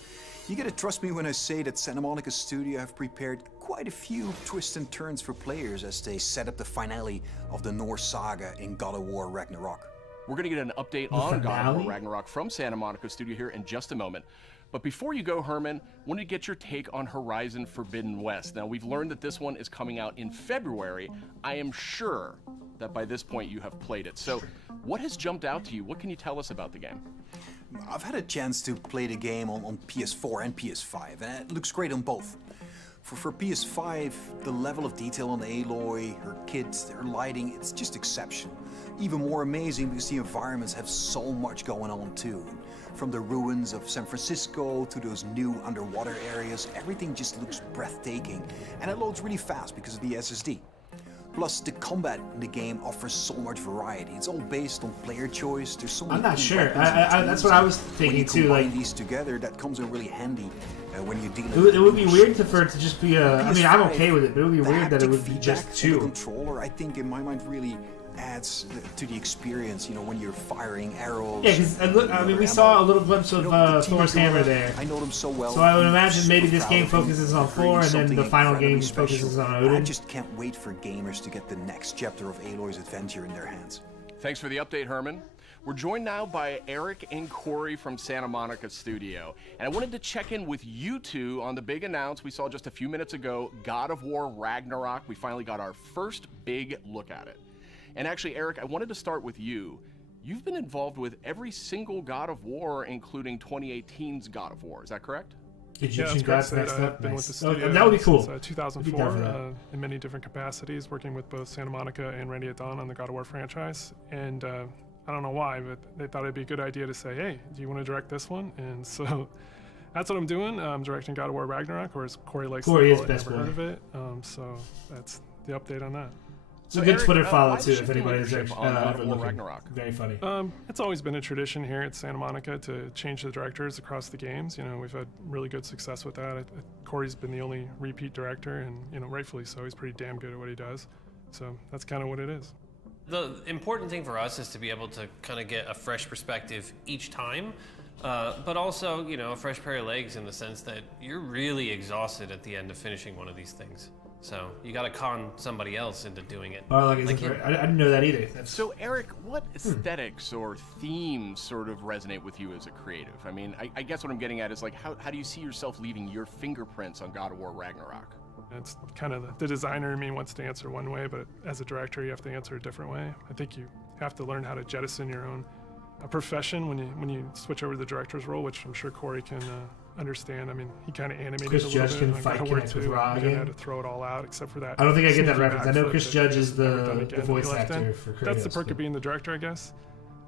you gotta trust me when I say that Santa Monica Studio have prepared quite a few twists and turns for players as they set up the finale of the Norse saga in God of War Ragnarok. We're going to get an update on God of War Ragnarok from Santa Monica Studio here in just a moment. But before you go, Herman, I wanted to get your take on Horizon Forbidden West. Now, we've learned that this one is coming out in February. I am sure that by this point you have played it. So what has jumped out to you? What can you tell us about the game? I've had a chance to play the game on PS4 and PS5, and it looks great on both. For PS5, the level of detail on Aloy, her kids, their lighting, it's just exceptional. Even more amazing because the environments have so much going on too. From the ruins of San Francisco to those new underwater areas, everything just looks breathtaking, and it loads really fast because of the SSD. Plus, the combat in the game offers so much variety. It's all based on player choice. There's so many I'm not cool sure. weapons and That's tools, what I was and thinking when too. you combine Like, these together, that comes in really handy when you're dealing. it would be weird for it to just be a. I mean, I'm okay with it, but it would be weird that it would be just 2. The controller, I think, in my mind, really adds to the experience. You know, when you're firing arrows. Yeah, because I mean, we saw a little glimpse of Thor's hammer there. I know them so well. So I would imagine maybe this game focuses on Thor, and then the final game focuses on Odin. I just can't wait for gamers to get the next chapter of Aloy's adventure in their hands. Thanks for the update, Herman. We're joined now by Eric and Corey from Santa Monica Studio. And I wanted to check in with you two on the big announce we saw just a few minutes ago, God of War Ragnarok. We finally got our first big look at it. And actually, Eric, I wanted to start with you. You've been involved with every single God of War, including 2018's God of War. Is that correct? Egyptian gods next up. I've been with the studio that would be cool. since 2004 in many different capacities, working with both Santa Monica and Ready at Dawn on the God of War franchise. And I don't know why, but they thought it'd be a good idea to say, hey, do you want to direct this one? And so that's what I'm doing. I'm directing God of War Ragnarok, or as Corey likes to call it, never heard of it. So that's the update on that. It's a good Twitter follow too, if anybody's ever looking. Ragnarok. Very funny. It's always been a tradition here at Santa Monica to change the directors across the games. You know, we've had really good success with that. Corey's been the only repeat director, and you know, rightfully so. He's pretty damn good at what he does. So that's kind of what it is. The important thing for us is to be able to kind of get a fresh perspective each time, but also, you know, a fresh pair of legs in the sense that you're really exhausted at the end of finishing one of these things. So you got to con somebody else into doing it. Oh, I didn't know that either. So Eric, what aesthetics or themes sort of resonate with you as a creative? I mean, I guess what I'm getting at is like, how do you see yourself leaving your fingerprints on God of War Ragnarok? It's kind of the designer in me wants to answer one way, but as a director, you have to answer a different way. I think you have to learn how to jettison your own profession when you switch over to the director's role, which I'm sure Corey can understand. I mean, he kind of animated Chris a little Judge bit. can fight connect with Ra I again. had to throw it all out except for that. I don't think I get that sneaky reference. I know backflip Chris that Judge he is never done the again. He voice left actor in. for Kratos. That's the perk of being the director, I guess.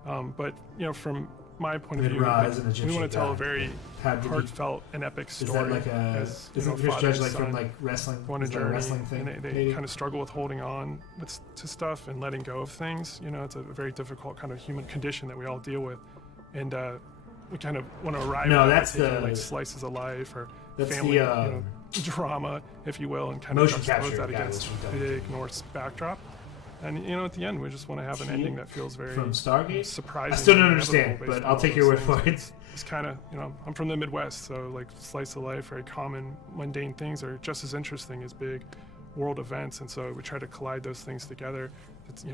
But from my point of And view, Ra is an we Egyptian want to tell a god. very How did he- heartfelt and epic Is story. that like a? as, Isn't Chris father Judge and like from son like wrestling? go on a Is that a journey, wrestling thing? and they maybe? kind of struggle with holding on to stuff and letting go of things. It's a very difficult kind of human condition that we all deal with, and we kind of want to arrive at that's taking, the like slices of life or that's family the, drama, if you will, and kind motion of capture juxtapose that guy against was from big Norse backdrop. And at the end, we just want to have an ending that feels very from Stargate. surprising. I still don't and understand, inevitable based but on I'll all take those your word things. for it. It's kind of, I'm from the Midwest, so like slice of life, very common, mundane things are just as interesting as big world events, and so we try to collide those things together. It's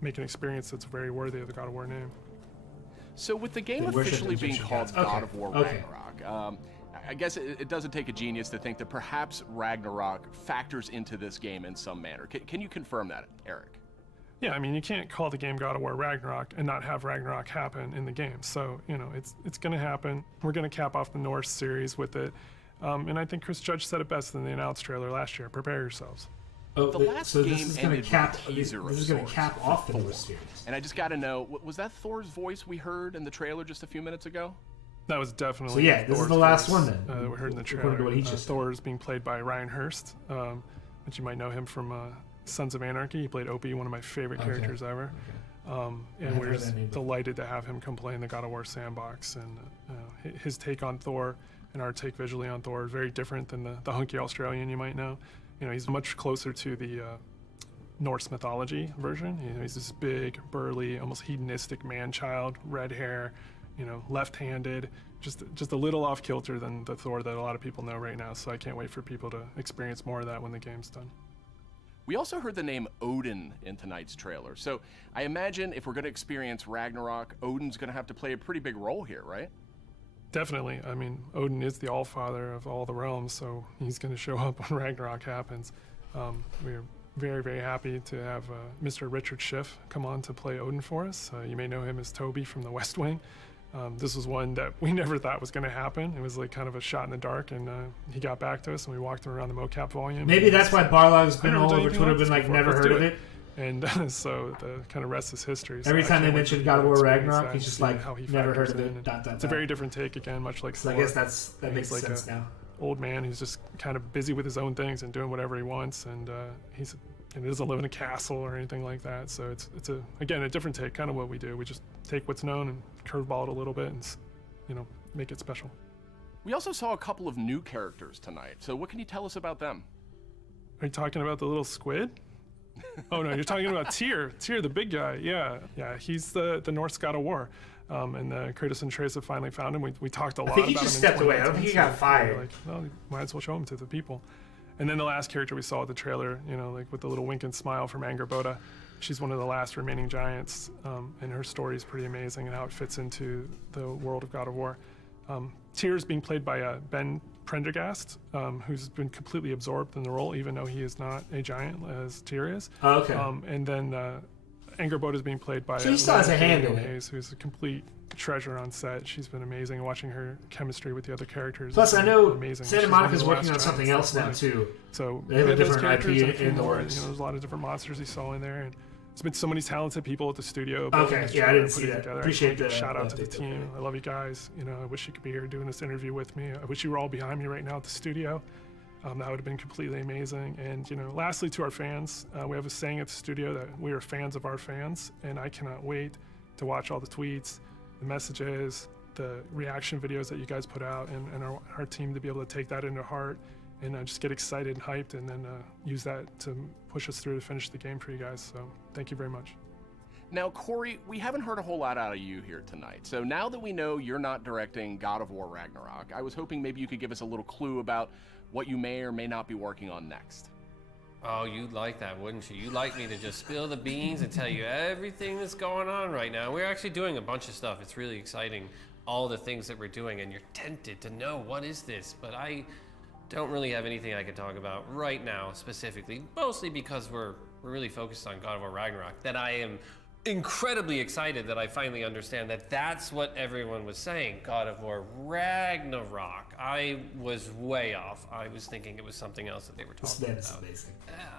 make an experience that's very worthy of the God of War name. So with the game They worship officially being Egyptian called gods. God Okay, of War okay. Ragnarok, I guess it doesn't take a genius to think that perhaps Ragnarok factors into this game in some manner. Can you confirm that, Eric? Yeah, I mean, you can't call the game God of War Ragnarok and not have Ragnarok happen in the game. So, it's going to happen. We're going to cap off the Norse series with it. And I think Chris Judge said it best in the announced trailer last year. Prepare yourselves. The last so game this is going to ended cap. with a teaser This of is going to sorts cap for off the Thor. Norse series. And I just got to know, was that Thor's voice we heard in the trailer just a few minutes ago? That was definitely. So yeah, this is Thor's the last voice, one then. That we heard in the According trailer. to what he just said. Thor is being played by Ryan Hurst, which you might know him from Sons of Anarchy. He played Opie, one of my favorite characters ever. And we're just delighted to have him come play in the God of War sandbox. And his take on Thor and our take visually on Thor is very different than the hunky Australian you might know. He's much closer to the Norse mythology version. He's this big, burly, almost hedonistic man-child, red hair, left-handed, just a little off kilter than the Thor that a lot of people know right now. So I can't wait for people to experience more of that when the game's done. We also heard the name Odin in tonight's trailer. So I imagine if we're going to experience Ragnarok, Odin's going to have to play a pretty big role here, right? Definitely. I mean, Odin is the Allfather of all the realms, so he's going to show up when Ragnarok happens. We're very, very happy to have Mr. Richard Schiff come on to play Odin for us. You may know him as Toby from The West Wing. This was one that we never thought was going to happen. It was like kind of a shot in the dark, and he got back to us, and we walked him around the mocap volume. Maybe that's why Barlog's been I've never all done over anything Twitter, like been this like before. never Let's heard do of it. And so the kind of rest is history. So Every I time can't they wait mention for God of people to War experience Ragnarok, that he's and just see like, how he never heard factors of it, in. And dot, dot, it's a dot. very different take again, much like So I Thor. guess that makes He's like sense now. Old man who's just kind of busy with his own things and doing whatever he wants, and he doesn't live in a castle or anything like that. So it's a different take, kind of what we do. We just take what's known and curveball it a little bit and make it special. We also saw a couple of new characters tonight. So what can you tell us about them? Are you talking about the little squid? Oh no, you're talking about Tyr, the big guy. Yeah, he's the Norse God of War. And Kratos and Atreus have finally found him. We talked a lot about him. I think he just stepped away. I don't think he got fired. Like, well, might as well show him to the people. And then the last character we saw at the trailer, like with the little wink and smile from Angrboda, she's one of the last remaining giants, and her story is pretty amazing and how it fits into the world of God of War. Tyr is being played by Ben Prendergast, who's been completely absorbed in the role, even though he is not a giant as Tyr is. Oh, okay. And then Angrboda is being played by She still has a hand in it. Hayes, who's a complete treasure on set. She's been amazing watching her chemistry with the other characters. Plus, I It's know amazing. Santa She's one of Monica's the working last on something giants else that's now, lived. too. So They have a those different characters IP and a few in the more, works. There's a lot of different monsters he saw in there, and there's been so many talented people at the studio. Okay, this yeah, I trailer, didn't see putting it that. together. Appreciate I just wanna give a the shout out to the update, team. I love you guys. I wish you could be here doing this interview with me. I wish you were all behind me right now at the studio. That would have been completely amazing. And lastly, to our fans, we have a saying at the studio that we are fans of our fans, and I cannot wait to watch all the tweets, the messages, the reaction videos that you guys put out, and our team to be able to take that into heart and just get excited and hyped, and then use that to push us through to finish the game for you guys. So thank you very much. Now, Corey, we haven't heard a whole lot out of you here tonight. So now that we know you're not directing God of War Ragnarok, I was hoping maybe you could give us a little clue about what you may or may not be working on next. Oh, you'd like that, wouldn't you? You'd like me to just spill the beans and tell you everything that's going on right now. We're actually doing a bunch of stuff. It's really exciting, all the things that we're doing, and you're tempted to know what is this. But I don't really have anything I can talk about right now specifically, mostly because we're really focused on God of War Ragnarok, that I am incredibly excited that I finally understand that that's what everyone was saying, God of War Ragnarok. I was way off. I was thinking it was something else that they were talking about. That's amazing.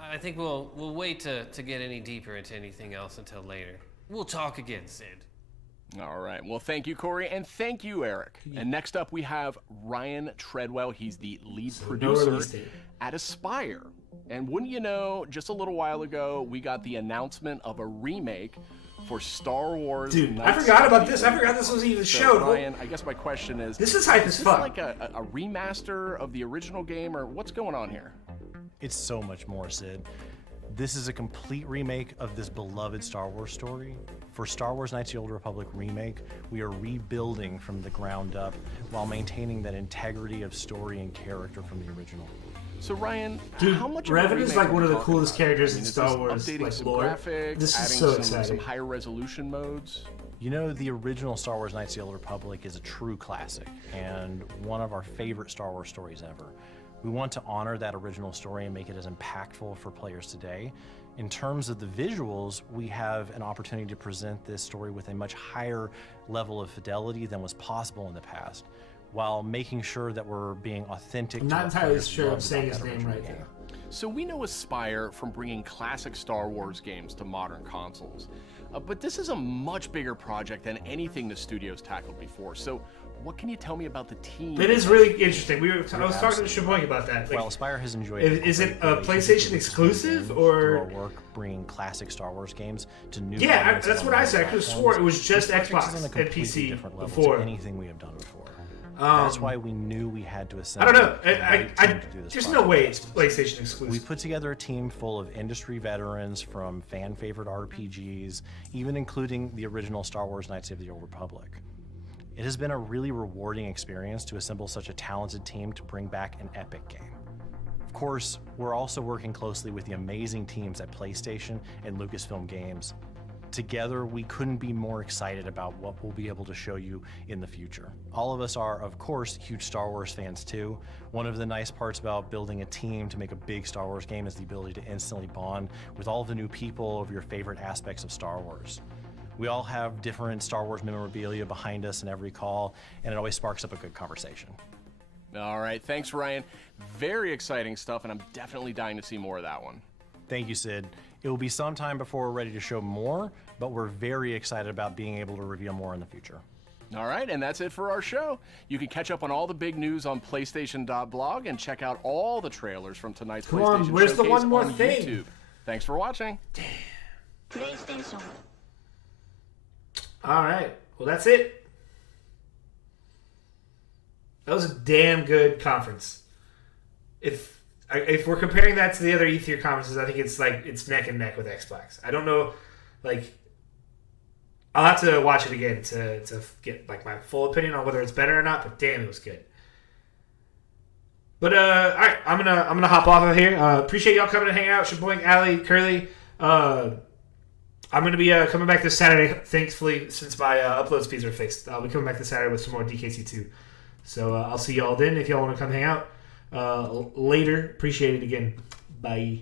I think we'll wait to get any deeper into anything else until later. We'll talk again, Sid. All right. Well, thank you, Corey, and thank you, Eric. And next up, we have Ryan Treadwell. He's the lead producer at Aspyr. And wouldn't you know, just a little while ago, we got the announcement of a remake for Star Wars. Dude, I forgot about this. I forgot this was even showed. Ryan, I guess my question is... This is hype as fuck. Is this like a remaster of the original game, or what's going on here? It's so much more, Sid. This is a complete remake of this beloved Star Wars story. For Star Wars Knights of the Old Republic remake, we are rebuilding from the ground up while maintaining that integrity of story and character from the original. So Ryan, dude, how much Revan is like one of the coolest characters in is Star this Wars, updating like some lore. graphics, This is adding so some exciting. higher resolution modes? You know, the original Star Wars Knights of the Old Republic is a true classic and one of our favorite Star Wars stories ever. We want to honor that original story and make it as impactful for players today. In terms of the visuals, we have an opportunity to present this story with a much higher level of fidelity than was possible in the past, while making sure that we're being authentic. I'm not entirely sure I'm saying his name right game. there. So we know Aspyr from bringing classic Star Wars games to modern consoles. But this is a much bigger project than anything the studio's tackled before. So what can you tell me about the team? It is really interesting. I was talking to Shaboing about that. Like, Well, Aspyr has enjoyed. Is it a PlayStation exclusive or? Our work bringing classic Star Wars games to new. Yeah, that's what I said. I could have swore it was just Xbox and PC before. Anything we have done before. That's why we knew we had to assemble. I don't know. There's no way it's PlayStation exclusive. We put together a team full of industry veterans from fan favorite RPGs, even including the original Star Wars Knights of the Old Republic. It has been a really rewarding experience to assemble such a talented team to bring back an epic game. Of course, we're also working closely with the amazing teams at PlayStation and Lucasfilm Games. Together, we couldn't be more excited about what we'll be able to show you in the future. All of us are, of course, huge Star Wars fans too. One of the nice parts about building a team to make a big Star Wars game is the ability to instantly bond with all the new people over your favorite aspects of Star Wars. We all have different Star Wars memorabilia behind us in every call, and it always sparks up a good conversation. All right, thanks, Ryan. Very exciting stuff, and I'm definitely dying to see more of that one. Thank you, Sid. It will be some time before we're ready to show more, but we're very excited about being able to reveal more in the future. All right, and that's it for our show. You can catch up on all the big news on PlayStation.blog and check out all the trailers from tonight's PlayStation where's the Showcase one more on thing? YouTube. Thanks for watching. PlayStation. All right. Well, that's it. That was a damn good conference. If we're comparing that to the other E3 conferences, I think it's neck and neck with Xbox. I don't know, like, I'll have to watch it again to get like my full opinion on whether it's better or not. But damn, it was good. But all right, I'm gonna hop off of here. Appreciate y'all coming to hang out. Shaboing, Allie, Curly. I'm going to be coming back this Saturday, thankfully, since my upload speeds are fixed. I'll be coming back this Saturday with some more DKC2. So I'll see y'all then if y'all want to come hang out. Later. Appreciate it again. Bye.